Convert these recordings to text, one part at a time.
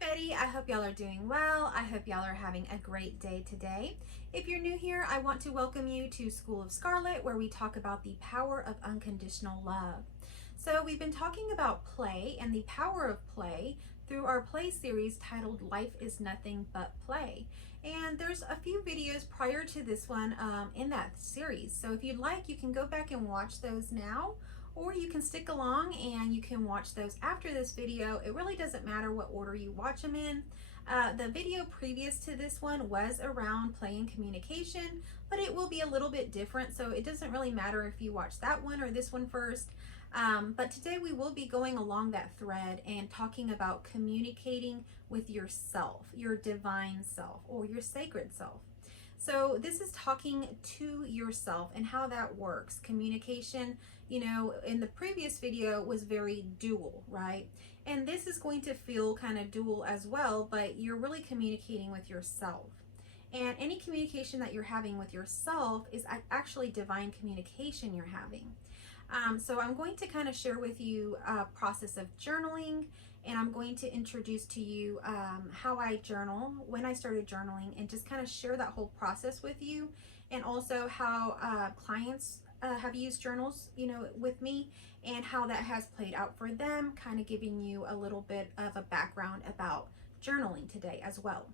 everybody, I hope y'all are doing well. I hope y'all are having a great day today. If you're new here, I want to welcome you to School of Scarlet, where we talk about the power of unconditional love. So we've been talking about play and the power of play through our play series titled Life is Nothing But Play. And there's a few videos prior to this one in that series. So if you'd like, you can go back and watch those now, or you can stick along and you can watch those after this video. It really doesn't matter what order you watch them in. The video previous to this one was around play and communication, but it will be a little bit different, so it doesn't really matter if you watch that one or this one first. But today we will be going along that thread and talking about communicating with yourself, your divine self, or your sacred self. So this is talking to yourself and how that works. Communication, you know, in the previous video was very dual, right? And this is going to feel kind of dual as well, but you're really communicating with yourself. And any communication that you're having with yourself is actually divine communication you're having. So I'm going to kind of share with you a process of journaling, and I'm going to introduce to you how I journal, when I started journaling, and just kind of share that whole process with you, and also how clients have used journals, you know, with me, and how that has played out for them, kind of giving you a little bit of a background about journaling today as well.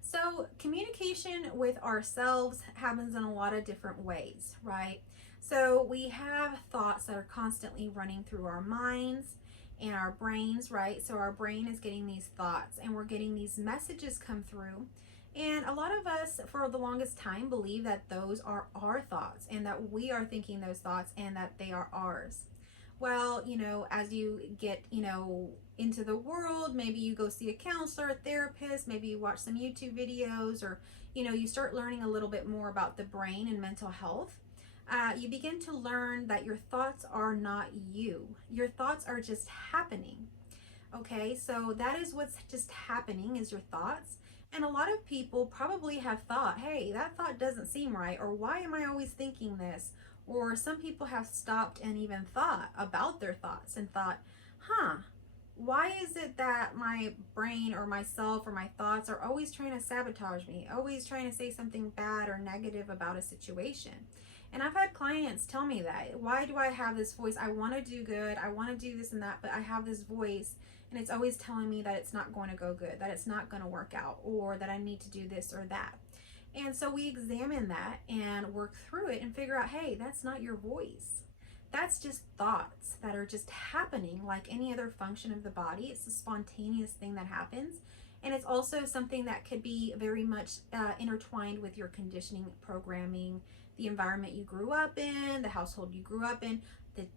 So communication with ourselves happens in a lot of different ways, right? So we have thoughts that are constantly running through our minds and our brains, right? So our brain is getting these thoughts and we're getting these messages come through. And a lot of us for the longest time believe that those are our thoughts and that we are thinking those thoughts and that they are ours. Well, you know, as you get, you know, into the world, maybe you go see a counselor, a therapist, maybe you watch some YouTube videos, or, you know, you start learning a little bit more about the brain and mental health. You begin to learn that your thoughts are not you. Your thoughts are just happening. Okay, so that is what's just happening, is your thoughts. And a lot of people probably have thought, hey, that thought doesn't seem right, or why am I always thinking this? Or some people have stopped and even thought about their thoughts and thought, why is it that my brain or myself or my thoughts are always trying to sabotage me, always trying to say something bad or negative about a situation? And I've had clients tell me that. Why do I have this voice? I want to do good, I want to do this and that, but I have this voice and it's always telling me that it's not going to go good, that it's not going to work out, or that I need to do this or that. And so we examine that and work through it and figure out, hey, that's not your voice. That's just thoughts that are just happening like any other function of the body. It's a spontaneous thing that happens. And it's also something that could be very much intertwined with your conditioning, programming, the environment you grew up in, the household you grew up in,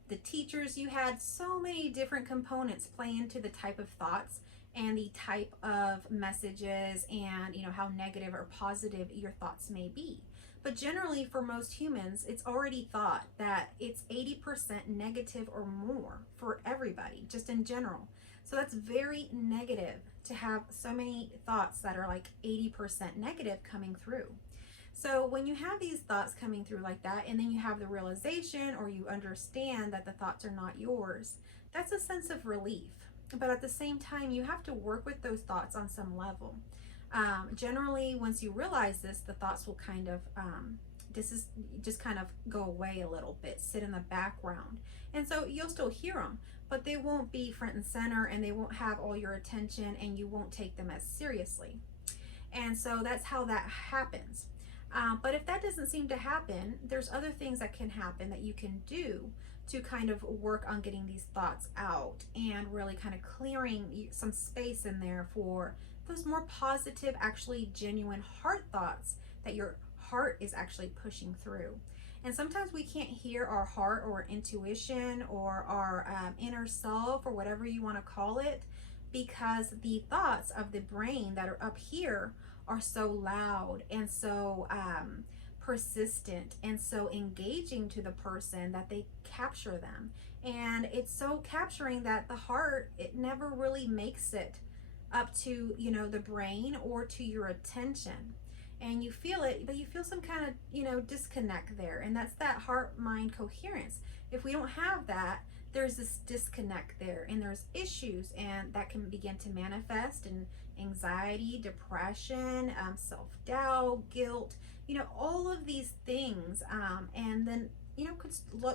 the teachers you had. So many different components play into the type of thoughts and the type of messages, and you know how negative or positive your thoughts may be. But generally for most humans, it's already thought that it's 80% negative or more for everybody, just in general. So that's very negative to have so many thoughts that are like 80% negative coming through. So when you have these thoughts coming through like that, and then you have the realization, or you understand that the thoughts are not yours, that's a sense of relief. But at the same time, you have to work with those thoughts on some level. Generally, once you realize this, the thoughts will kind of just kind of go away a little bit, sit in the background. And so you'll still hear them, but they won't be front and center, and they won't have all your attention, and you won't take them as seriously. And so that's how that happens. But if that doesn't seem to happen, there's other things that can happen that you can do to kind of work on getting these thoughts out and really kind of clearing some space in there for those more positive, actually genuine heart thoughts that your heart is actually pushing through. And sometimes we can't hear our heart or intuition or our inner self, or whatever you want to call it, because the thoughts of the brain that are up here are so loud and so persistent and so engaging to the person that they capture them. And it's so capturing that the heart, it never really makes it up to, you know, the brain or to your attention. And you feel it, but you feel some kind of, you know, disconnect there. And that's that heart-mind coherence. If we don't have that, there's this disconnect there, and there's issues, and that can begin to manifest in anxiety, depression, self-doubt, guilt, all of these things, and then could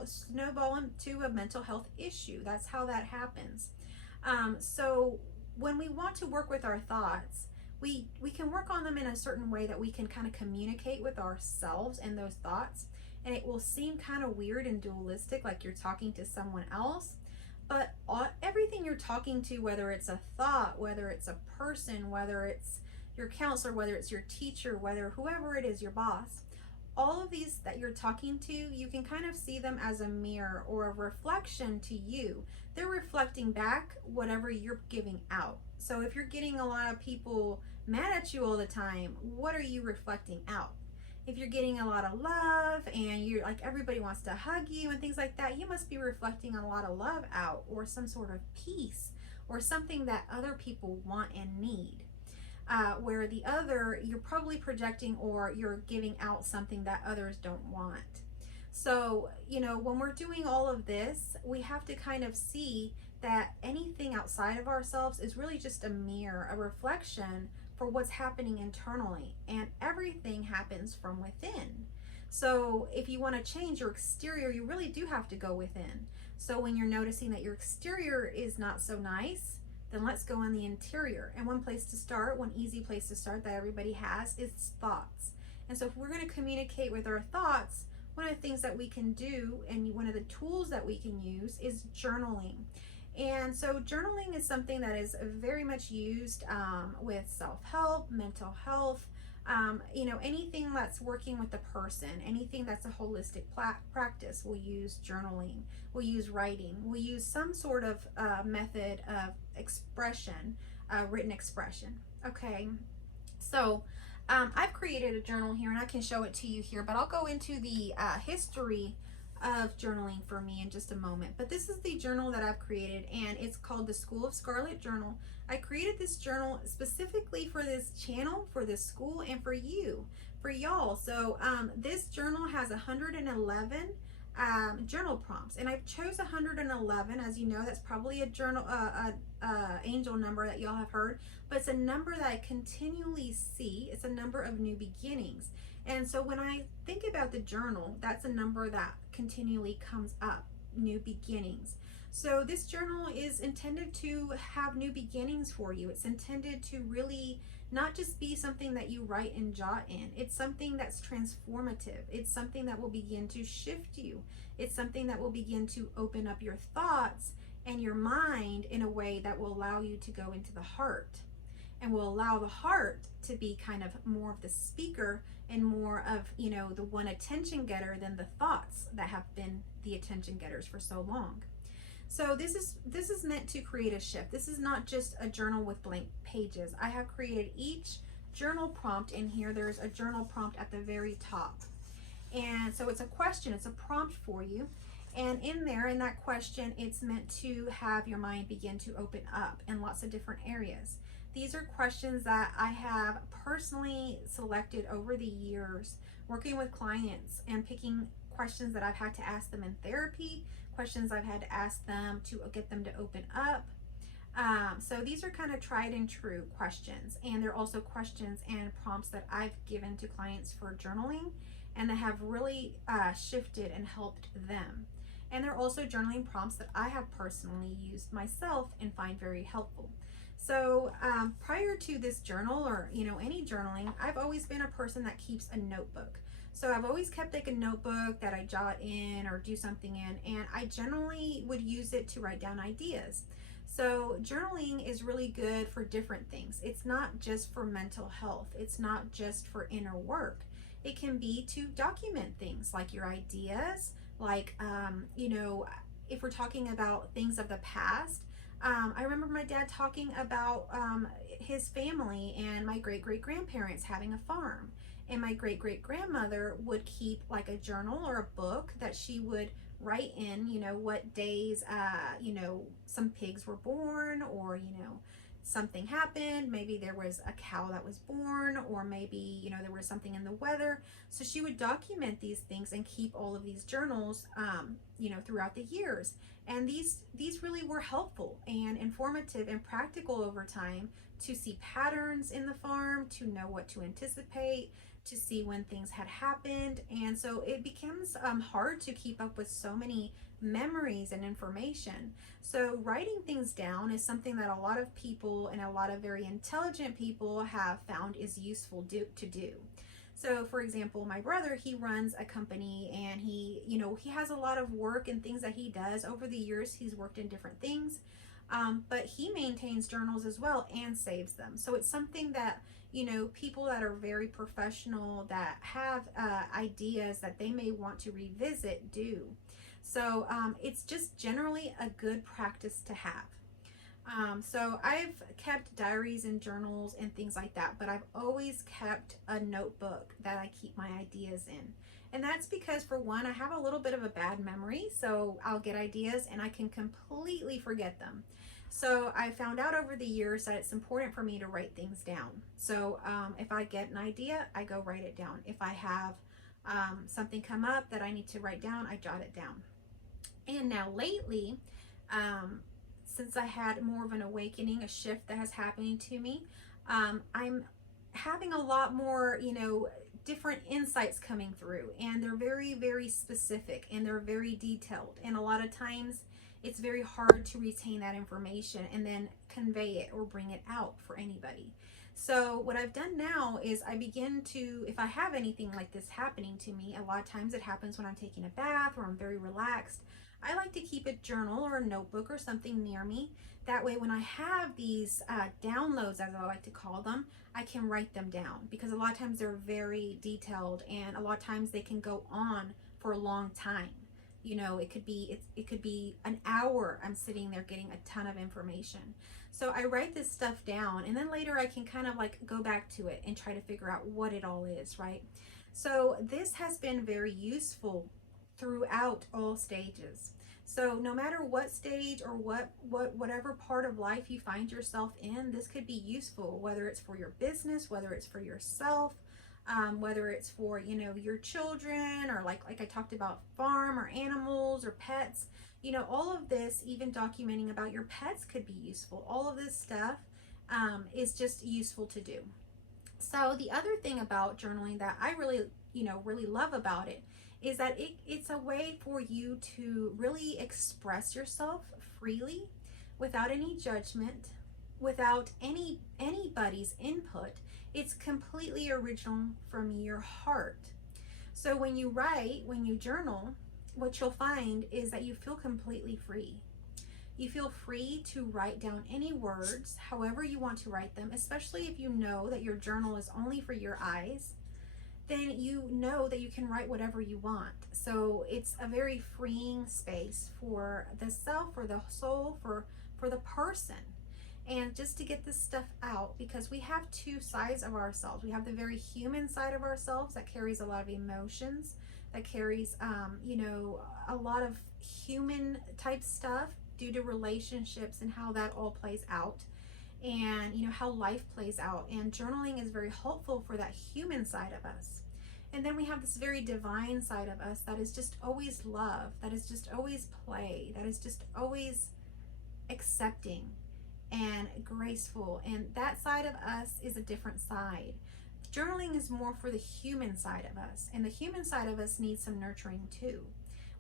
snowball into a mental health issue. That's how that happens. So when we want to work with our thoughts, we can work on them in a certain way that we can kind of communicate with ourselves and those thoughts, and it will seem kind of weird and dualistic, like you're talking to someone else. But everything you're talking to, whether it's a thought, whether it's a person, whether it's your counselor, whether it's your teacher, whether whoever it is, your boss, all of these that you're talking to, you can kind of see them as a mirror or a reflection to you. They're reflecting back whatever you're giving out. So if you're getting a lot of people mad at you all the time, what are you reflecting out? If you're getting a lot of love and you're like everybody wants to hug you and things like that, you must be reflecting a lot of love out, or some sort of peace, or something that other people want and need. Where the other, you're probably projecting or you're giving out something that others don't want. So, when we're doing all of this, we have to kind of see that anything outside of ourselves is really just a mirror, a reflection for what's happening internally, and everything happens from within. So if you want to change your exterior, you really do have to go within. So when you're noticing that your exterior is not so nice, then let's go in the interior. And one place to start, one easy place to start that everybody has, is thoughts. And so if we're going to communicate with our thoughts, one of the things that we can do, and one of the tools that we can use, is journaling. And so journaling is something that is very much used with self-help, mental health, anything that's working with the person, anything that's a holistic practice. We'll use journaling, we'll use writing, we'll use some sort of method of expression, written expression. Okay, so I've created a journal here, and I can show it to you here, but I'll go into the history of journaling for me in just a moment. But this is the journal that I've created, and it's called the School of Scarlet Journal. I created this journal specifically for this channel, for this school, and for you, for y'all. So this journal has 111 journal prompts, and I've chose 111. As you know, that's probably a journal angel number that y'all have heard, but it's a number that I continually see. It's a number of new beginnings. And so when I think about the journal, that's a number that continually comes up, new beginnings. So this journal is intended to have new beginnings for you. It's intended to really not just be something that you write and jot in. It's something that's transformative. It's something that will begin to shift you. It's something that will begin to open up your thoughts and your mind in a way that will allow you to go into the heart, and will allow the heart to be kind of more of the speaker and more of, the one attention getter than the thoughts that have been the attention getters for so long. So this is meant to create a shift. This is not just a journal with blank pages. I have created each journal prompt in here. There's a journal prompt at the very top. And so it's a question, it's a prompt for you. And in there, in that question, it's meant to have your mind begin to open up in lots of different areas. These are questions that I have personally selected over the years, working with clients and picking questions that I've had to ask them in therapy, questions I've had to ask them to get them to open up. So these are kind of tried and true questions, and they're also questions and prompts that I've given to clients for journaling, and that have really shifted and helped them. And they're also journaling prompts that I have personally used myself and find very helpful. So prior to this journal, or any journaling, I've always been a person that keeps a notebook. So I've always kept like a notebook that I jot in or do something in, and I generally would use it to write down ideas. So journaling is really good for different things. It's not just for mental health. It's not just for inner work. It can be to document things like your ideas, like if we're talking about things of the past. I remember my dad talking about his family and my great-great-grandparents having a farm. And my great-great-grandmother would keep like a journal or a book that she would write in, what days, some pigs were born, or, something happened. Maybe there was a cow that was born, or maybe, there was something in the weather. So she would document these things and keep all of these journals, throughout the years. And these really were helpful and informative and practical over time, to see patterns in the farm, to know what to anticipate, to see when things had happened. And so it becomes hard to keep up with so many memories and information. So writing things down is something that a lot of people, and a lot of very intelligent people, have found is useful to do. So for example, my brother, he runs a company, and he has a lot of work and things that he does. Over the years, he's worked in different things, but he maintains journals as well and saves them. So it's something that, people that are very professional, that have ideas that they may want to revisit, do. So it's just generally a good practice to have. So I've kept diaries and journals and things like that, but I've always kept a notebook that I keep my ideas in. And that's because, for one, I have a little bit of a bad memory, so I'll get ideas and I can completely forget them. So I found out over the years that it's important for me to write things down. So if I get an idea, I go write it down. If I have something come up that I need to write down, I jot it down. And now lately, since I had more of an awakening, a shift that has happening to me, I'm having a lot more, different insights coming through, and they're very, very specific, and they're very detailed. And a lot of times it's very hard to retain that information and then convey it or bring it out for anybody. So what I've done now is I begin to, if I have anything like this happening to me, a lot of times it happens when I'm taking a bath or I'm very relaxed, I like to keep a journal or a notebook or something near me. That way, when I have these downloads, as I like to call them, I can write them down, because a lot of times they're very detailed, and a lot of times they can go on for a long time. It could be an hour I'm sitting there getting a ton of information. So I write this stuff down, and then later I can kind of like go back to it and try to figure out what it all is, right? So this has been very useful throughout all stages. So no matter what stage or whatever part of life you find yourself in, this could be useful, whether it's for your business, whether it's for yourself, whether it's for, your children, or like I talked about, farm or animals or pets. All of this, even documenting about your pets, could be useful. All of this stuff is just useful to do. So the other thing about journaling that I really love about it is that it's a way for you to really express yourself freely, without any judgment, without anybody's input. It's completely original from your heart. So when you write, when you journal, what you'll find is that you feel completely free. You feel free to write down any words, however you want to write them, especially if you know that your journal is only for your eyes. Then you know that you can write whatever you want. So it's a very freeing space for the self, for the soul, for the person. And just to get this stuff out, because we have two sides of ourselves. We have the very human side of ourselves that carries a lot of emotions, that carries, a lot of human type stuff due to relationships and how that all plays out, and how life plays out. And journaling is very helpful for that human side of us. And then we have this very divine side of us that is just always love, that is just always play, that is just always accepting and graceful. And that side of us is a different side. Journaling is more for the human side of us, and the human side of us needs some nurturing too.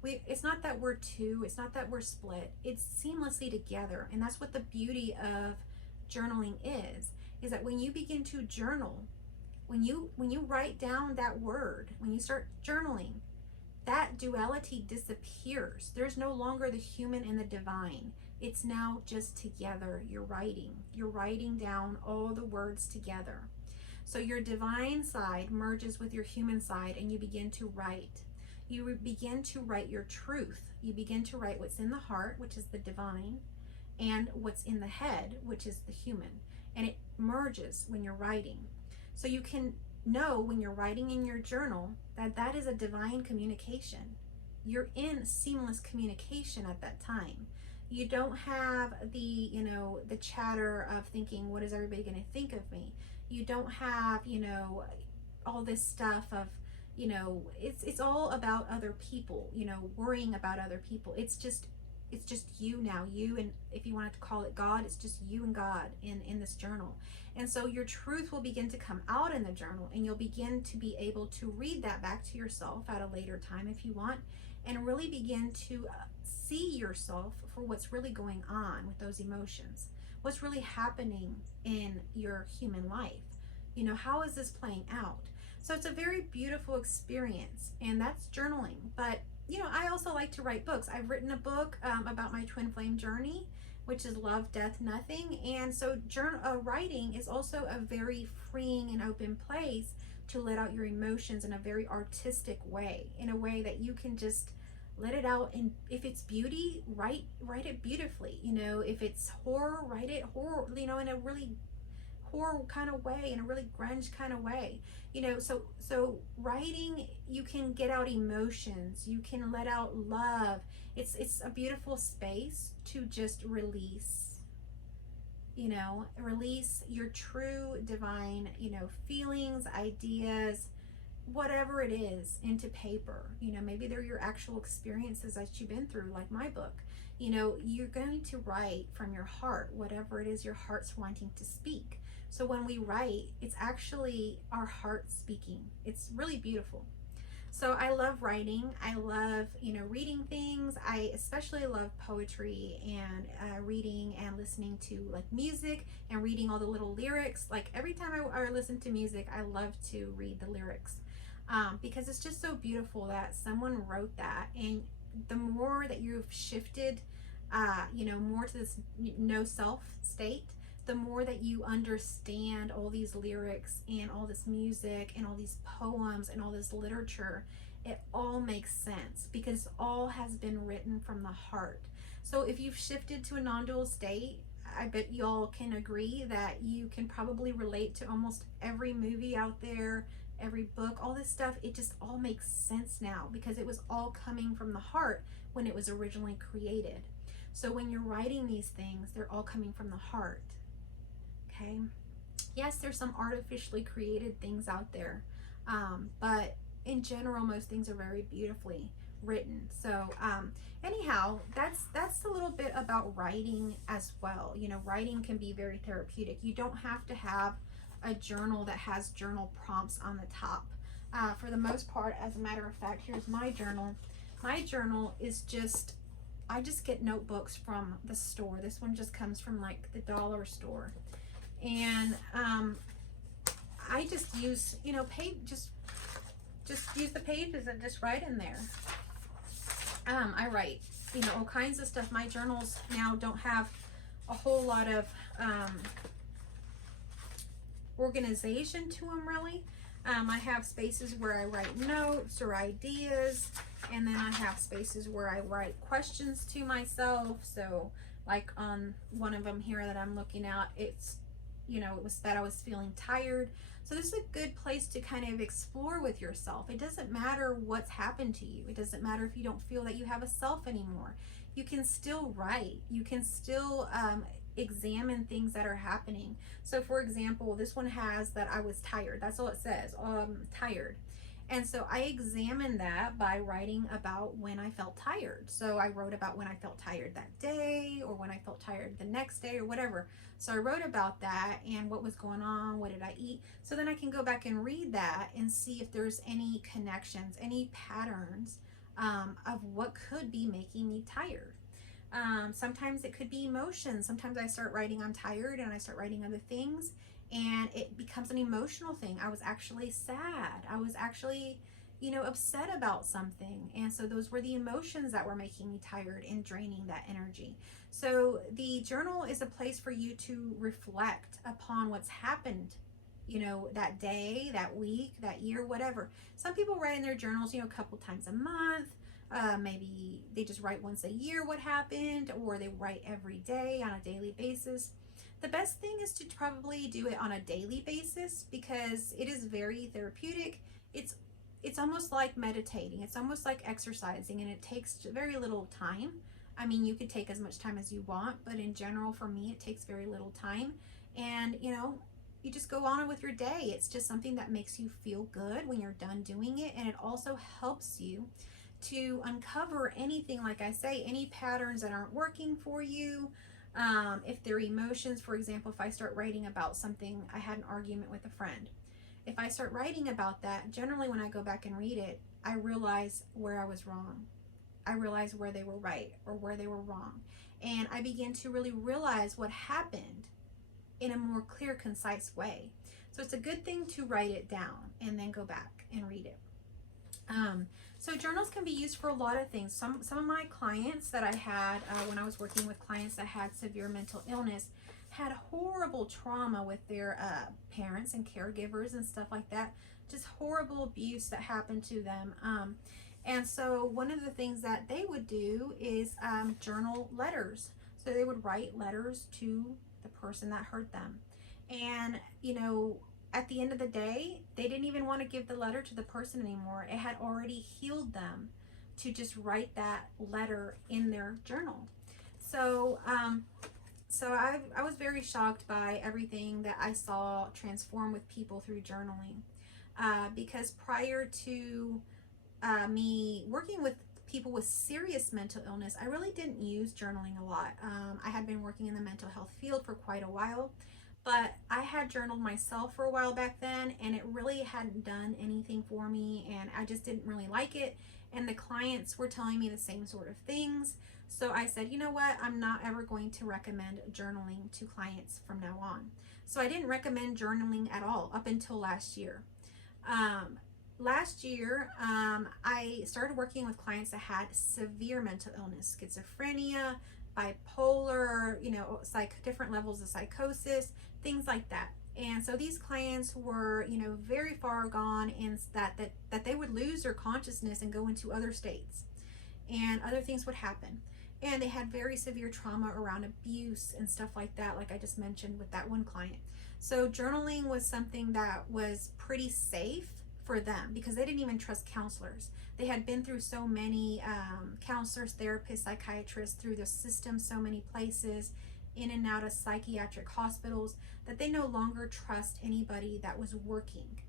It's not that we're two, it's not that we're split, it's seamlessly together. And that's what the beauty of journaling is that when you begin to journal, when you write down that word, when you start journaling, that duality disappears. There's no longer the human and the divine. It's now just together. You're writing down all the words together. So your divine side merges with your human side, and you begin to write. You begin to write your truth. You begin to write what's in the heart, which is the divine, and what's in the head, which is the human. And it merges when you're writing. So you can know when you're writing in your journal that that is a divine communication. You're in seamless communication at that time. You don't have the, you know, the chatter of thinking, what is everybody going to think of me? You don't have, you know, all this stuff of, you know, it's all about other people, you know, worrying about other people. It's just you now, you, and if you wanted to call it God, it's just you and God in this journal. And so your truth will begin to come out in the journal, and you'll begin to be able to read that back to yourself at a later time if you want, and really begin to see yourself for what's really going on with those emotions, what's really happening in your human life. You know, how is this playing out? So it's a very beautiful experience, and that's journaling. But you know, I also like to write books. I've written a book about my twin flame journey, which is Love, Death, Nothing. And so writing is also a very freeing and open place to let out your emotions in a very artistic way, in a way that you can just let it out. And if it's beauty, write it beautifully. You know, if it's horror, write it horror, you know, in a really horror kind of way, in a really grunge kind of way. You know, so writing, you can get out emotions, you can let out love. It's a beautiful space to just release, you know, release your true divine, you know, feelings, ideas, whatever it is, into paper. You know, maybe they're your actual experiences that you've been through, like my book. You know, you're going to write from your heart whatever it is your heart's wanting to speak. So when we write, it's actually our heart speaking. It's really beautiful. So I love writing. I love, you know, reading things. I especially love poetry and reading and listening to like music and reading all the little lyrics. Like every time I listen to music, I love to read the lyrics because it's just so beautiful that someone wrote that. And the more that you've shifted, you know, more to this no self state, the more that you understand all these lyrics and all this music and all these poems and all this literature, it all makes sense because all has been written from the heart. So if you've shifted to a non-dual state, I bet y'all can agree that you can probably relate to almost every movie out there, every book, all this stuff. It just all makes sense now because it was all coming from the heart when it was originally created. So when you're writing these things, they're all coming from the heart. Okay. Yes, there's some artificially created things out there, but in general, most things are very beautifully written. So anyhow, that's a little bit about writing as well. You know, writing can be very therapeutic. You don't have to have a journal that has journal prompts on the top. For the most part, as a matter of fact, here's my journal. My journal is just, I just get notebooks from the store. This one just comes from like the dollar store. And I just use, you know, just use the pages and just write in there. I write, you know, all kinds of stuff. My journals now don't have a whole lot of organization to them, really. I have spaces where I write notes or ideas, and then I have spaces where I write questions to myself. So like on one of them here that I'm looking at, it's, you know, it was that I was feeling tired. So this is a good place to kind of explore with yourself. It doesn't matter what's happened to you. It doesn't matter if you don't feel that you have a self anymore. You can still write. You can still examine things that are happening. So for example, this one has that I was tired. That's all it says, tired. And so I examined that by writing about when I felt tired. So I wrote about when I felt tired that day, or when I felt tired the next day, or whatever. So I wrote about that and what was going on, what did I eat? So then I can go back and read that and see if there's any connections, any patterns of what could be making me tired. Sometimes it could be emotions. Sometimes I start writing I'm tired and I start writing other things, and it becomes an emotional thing. I was actually sad. I was actually, you know, upset about something. And so those were the emotions that were making me tired and draining that energy. So the journal is a place for you to reflect upon what's happened, you know, that day, that week, that year, whatever. Some people write in their journals, you know, a couple times a month. Maybe they just write once a year what happened, or they write every day on a daily basis. The best thing is to probably do it on a daily basis because it is very therapeutic. It's almost like meditating. It's almost like exercising, and it takes very little time. I mean, you could take as much time as you want, but in general, for me, it takes very little time. And, you just go on with your day. It's just something that makes you feel good when you're done doing it. And it also helps you to uncover anything, like I say, any patterns that aren't working for you. If they're emotions, for example, if I start writing about something, I had an argument with a friend. If I start writing about that, generally when I go back and read it, I realize where I was wrong. I realize where they were right or where they were wrong. And I begin to really realize what happened in a more clear, concise way. So it's a good thing to write it down and then go back and read it. So journals can be used for a lot of things. Some of my clients that I had when I was working with clients that had severe mental illness had horrible trauma with their parents and caregivers and stuff like that. Just horrible abuse that happened to them. And so one of the things that they would do is journal letters. So they would write letters to the person that hurt them. And, at the end of the day, they didn't even want to give the letter to the person anymore. It had already healed them to just write that letter in their journal. So, I was very shocked by everything that I saw transform with people through journaling. Because prior to me working with people with serious mental illness, I really didn't use journaling a lot. I had been working in the mental health field for quite a while, but I had journaled myself for a while back then, and it really hadn't done anything for me, and I just didn't really like it. And the clients were telling me the same sort of things. So I said, you know what, I'm not ever going to recommend journaling to clients from now on. So I didn't recommend journaling at all up until last year. Last year, I started working with clients that had severe mental illness, schizophrenia, bipolar, different levels of psychosis, things like that. And so these clients were, very far gone, and that they would lose their consciousness and go into other states, and other things would happen. And they had very severe trauma around abuse and stuff like that, like I just mentioned with that one client. So journaling was something that was pretty safe for them because they didn't even trust counselors. They had been through so many counselors, therapists, psychiatrists, through the system, so many places, in and out of psychiatric hospitals, that they no longer trust anybody that was working.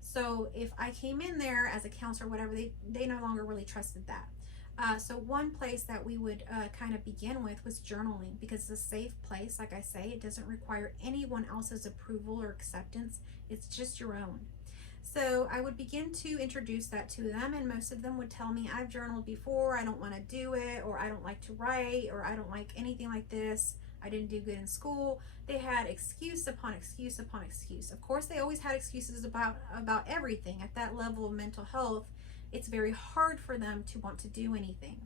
So if I came in there as a counselor, whatever, they no longer really trusted that. So one place that we would kind of begin with was journaling, because it's a safe place. Like I say, it doesn't require anyone else's approval or acceptance. It's just your own. So I would begin to introduce that to them, and most of them would tell me, I've journaled before, I don't want to do it, or I don't like to write, or I don't like anything like this, I didn't do good in school. They had excuse upon excuse upon excuse. Of course, they always had excuses about everything. At that level of mental health, it's very hard for them to want to do anything.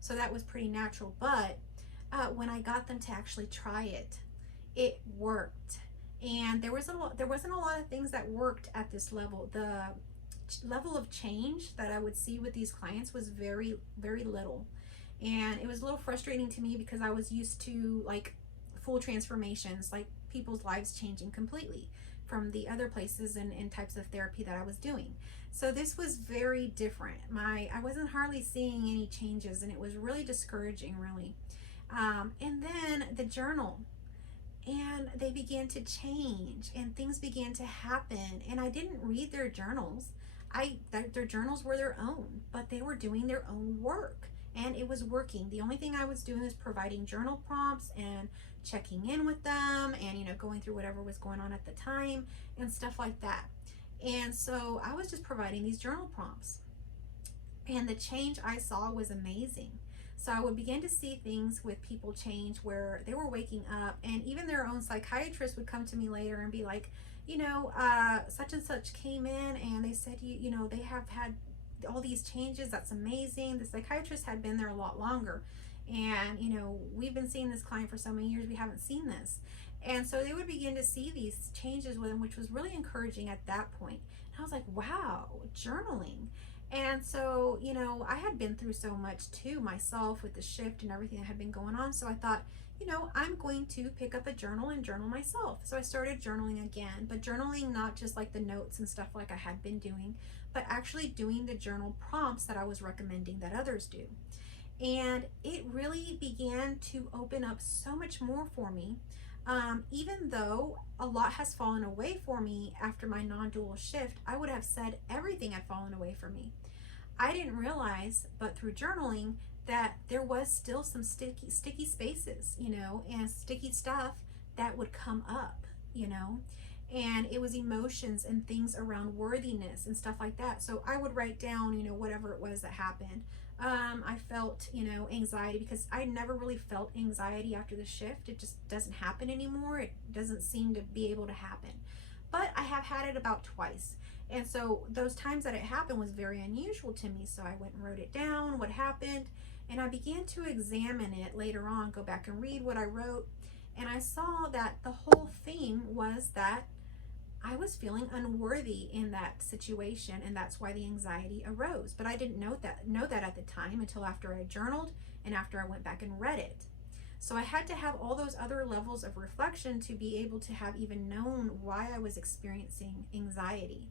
So that was pretty natural. But when I got them to actually try it, it worked. And there wasn't a lot of things that worked at this level. The level of change that I would see with these clients was very, very little. And it was a little frustrating to me because I was used to like full transformations, like people's lives changing completely from the other places and types of therapy that I was doing. So this was very different. I wasn't hardly seeing any changes, and it was really discouraging, really. And then the journal, and they began to change, and things began to happen, and I didn't read their journals. Their journals were their own, but they were doing their own work, and it was working. The only thing I was doing was providing journal prompts and checking in with them, and going through whatever was going on at the time and stuff like that. And so I was just providing these journal prompts, and the change I saw was amazing. So I would begin to see things with people change, where they were waking up, and even their own psychiatrist would come to me later and be like, such and such came in and they said, they have had all these changes. That's amazing. The psychiatrist had been there a lot longer, and we've been seeing this client for so many years, we haven't seen this. And so they would begin to see these changes with him, which was really encouraging at that point. And I was like, wow, journaling. And so, I had been through so much too myself with the shift and everything that had been going on. So I thought, I'm going to pick up a journal and journal myself. So I started journaling again, but journaling not just like the notes and stuff like I had been doing, but actually doing the journal prompts that I was recommending that others do. And it really began to open up so much more for me. Even though a lot has fallen away for me after my non-dual shift, I would have said everything had fallen away from me. I didn't realize, but through journaling, that there was still some sticky spaces, and sticky stuff that would come up, and it was emotions and things around worthiness and stuff like that. So I would write down, whatever it was that happened. I felt, anxiety, because I never really felt anxiety after the shift. It just doesn't happen anymore. It doesn't seem to be able to happen. But I have had it about twice. And so those times that it happened was very unusual to me. So I went and wrote it down, what happened, and I began to examine it later on, go back and read what I wrote. And I saw that the whole theme was that I was feeling unworthy in that situation, and that's why the anxiety arose. But I didn't know that at the time until after I journaled and after I went back and read it. So I had to have all those other levels of reflection to be able to have even known why I was experiencing anxiety.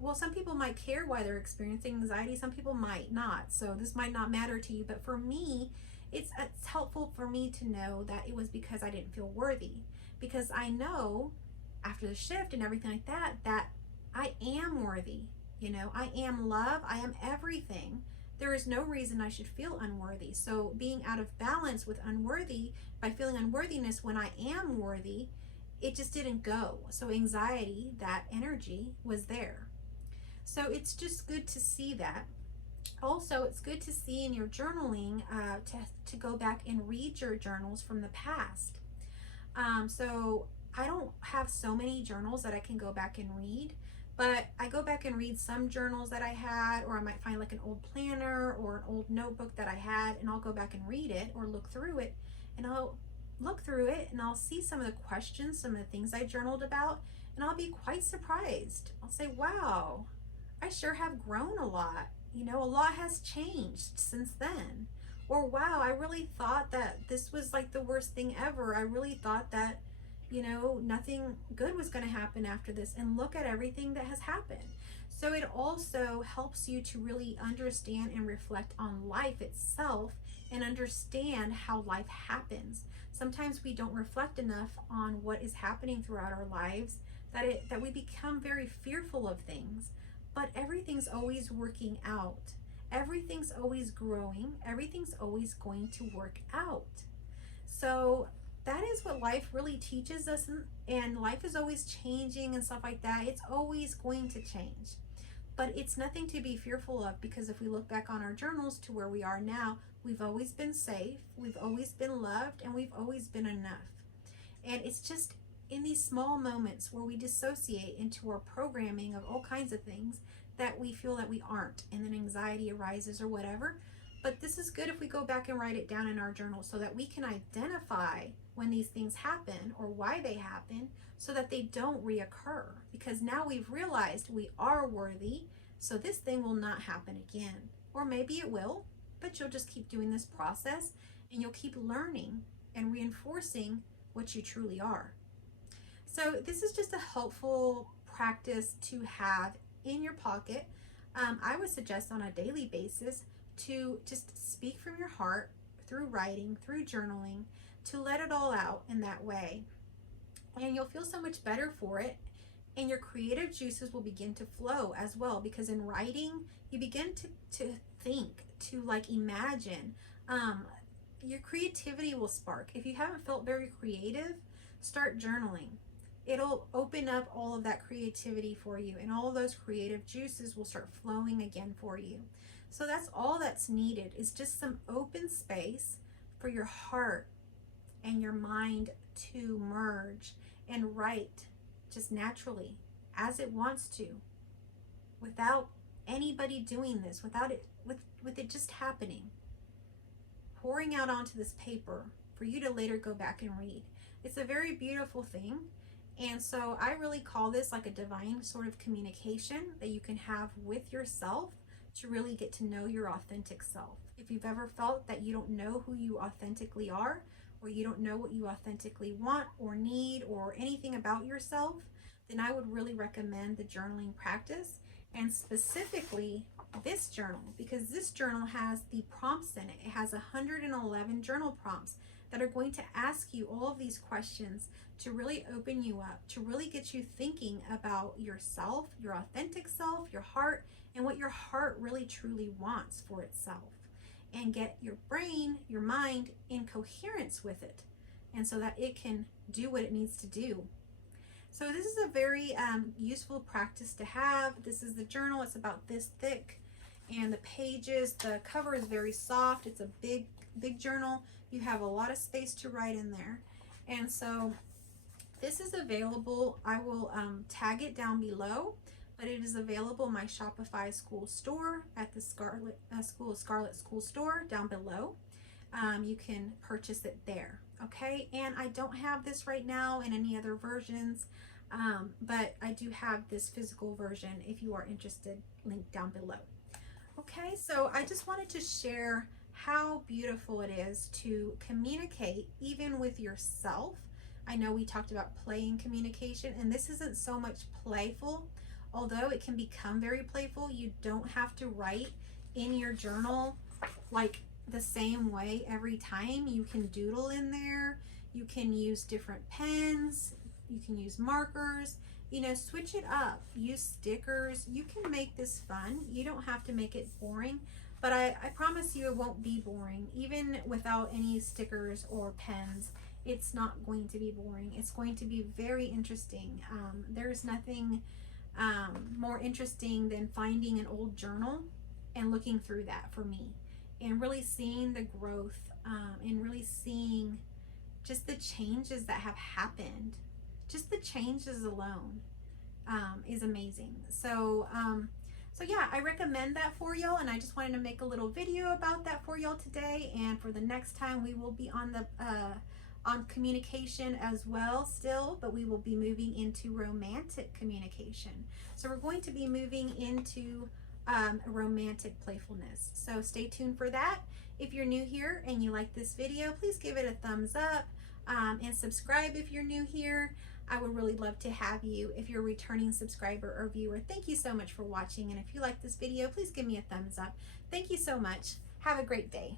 Well, some people might care why they're experiencing anxiety, some people might not. So this might not matter to you, but for me, it's helpful for me to know that it was because I didn't feel worthy. Because I know after the shift and everything like that, that I am worthy. I am love, I am everything. There is no reason I should feel unworthy. So being out of balance with unworthy, by feeling unworthiness when I am worthy, it just didn't go. So anxiety, that energy was there. So it's just good to see that. Also, it's good to see in your journaling to go back and read your journals from the past. So I don't have so many journals that I can go back and read, but I go back and read some journals that I had, or I might find like an old planner or an old notebook that I had, and I'll go back and read it or look through it, and I'll look through it and I'll see some of the questions, some of the things I journaled about, and I'll be quite surprised. I'll say, wow, I sure have grown a lot. A lot has changed since then. Or wow, I really thought that this was like the worst thing ever. I really thought that, nothing good was going to happen after this. And look at everything that has happened. So it also helps you to really understand and reflect on life itself and understand how life happens. Sometimes we don't reflect enough on what is happening throughout our lives, that we become very fearful of things. But everything's always working out. Everything's always growing. Everything's always going to work out. So that is what life really teaches us, and life is always changing and stuff like that. It's always going to change. But it's nothing to be fearful of, because if we look back on our journals to where we are now, we've always been safe, we've always been loved, and we've always been enough. And it's just in these small moments where we dissociate into our programming of all kinds of things that we feel that we aren't, and then anxiety arises or whatever. But this is good if we go back and write it down in our journal so that we can identify when these things happen or why they happen, so that they don't reoccur. Because now we've realized we are worthy, so this thing will not happen again. Or maybe it will, but you'll just keep doing this process and you'll keep learning and reinforcing what you truly are. So this is just a helpful practice to have in your pocket. I would suggest on a daily basis to just speak from your heart through writing, through journaling, to let it all out in that way. And you'll feel so much better for it. And your creative juices will begin to flow as well, because in writing, you begin to think, to like imagine. Your creativity will spark. If you haven't felt very creative, start journaling. It'll open up all of that creativity for you, and all of those creative juices will start flowing again for you. So that's all that's needed, is just some open space for your heart and your mind to merge and write just naturally as it wants to, without anybody doing this, without it with it just happening, pouring out onto this paper for you to later go back and read. It's a very beautiful thing. And so I really call this like a divine sort of communication that you can have with yourself to really get to know your authentic self. If you've ever felt that you don't know who you authentically are, or you don't know what you authentically want or need or anything about yourself, then I would really recommend the journaling practice. And specifically, this journal, because this journal has the prompts in it. It has 111 journal prompts that are going to ask you all of these questions to really open you up, to really get you thinking about yourself, your authentic self, your heart, and what your heart really truly wants for itself, and get your brain, your mind in coherence with it, and so that it can do what it needs to do. So this is a very useful practice to have. This is the journal. It's about this thick, and the pages, the cover is very soft. It's a big journal. You have a lot of space to write in there. And so this is available. I will tag it down below, but it is available in my Shopify school store at the School of Scarlet school store down below. You can purchase it there. Okay, and I don't have this right now in any other versions, but I do have this physical version if you are interested, linked down below. Okay, so I just wanted to share how beautiful it is to communicate even with yourself. I know we talked about playing communication, and this isn't so much playful, although it can become very playful. You don't have to write in your journal like the same way every time. You can doodle in there. You can use different pens. You can use markers. You know, switch it up. Use stickers. You can make this fun. You don't have to make it boring, but I promise you it won't be boring. Even without any stickers or pens, it's not going to be boring. It's going to be very interesting. There's nothing more interesting than finding an old journal and looking through that for me, and really seeing the growth, and really seeing just the changes that have happened. Just the changes alone is amazing. So yeah, I recommend that for y'all, and I just wanted to make a little video about that for y'all today. And for the next time, we will be on the on communication as well still, but we will be moving into romantic communication. So we're going to be moving into romantic playfulness. So stay tuned for that. If you're new here and you like this video, please give it a thumbs up, and subscribe if you're new here. I would really love to have you if you're a returning subscriber or viewer. Thank you so much for watching, and if you like this video, please give me a thumbs up. Thank you so much. Have a great day.